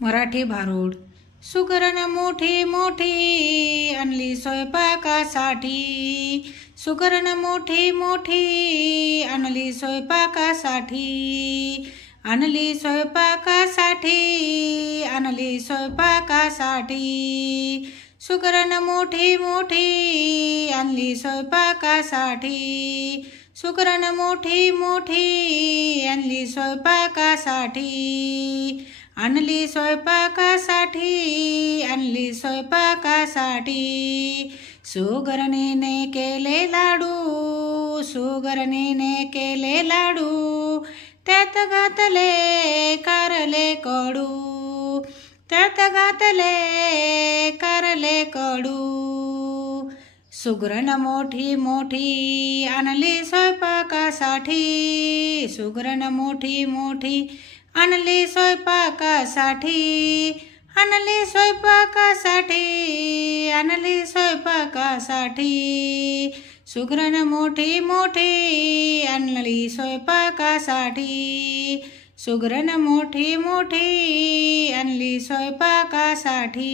मराठी भारूड. सुगरण मोठी मोठी आणली स्वयंपाकासाठी, सुगरण मोठी मोठी आणली स्वयंपाकासाठी, आणली स्वयंपाकासाठी, आणली स्वयंपाकासाठी, सुगरण मोठी मोठी आणली स्वयंपाकासाठी, सुगरण मोठी मोठी आणली स्वयंपाकासाठी, आणली स्वयंपाकासाठी, आणली स्वयंपाकासाठी, सुगरणीने केले लाडू, सुगरणीने केले लाडू, त्यात घातले कारले कडू, त्यात घातले कारले कडू, सुगरण मोठी मोठी आणली स्वयंपाकासाठी, सुगरण मोठी मोठी आणली स्वयंपाकासाठी, आणली स्वयंपाकासाठी, आणली स्वयंपाकासाठी, सुगरण मोठी मोठी आणली स्वयंपाकासाठी, सुगरण मोठी मोठी आणली स्वयंपाकासाठी.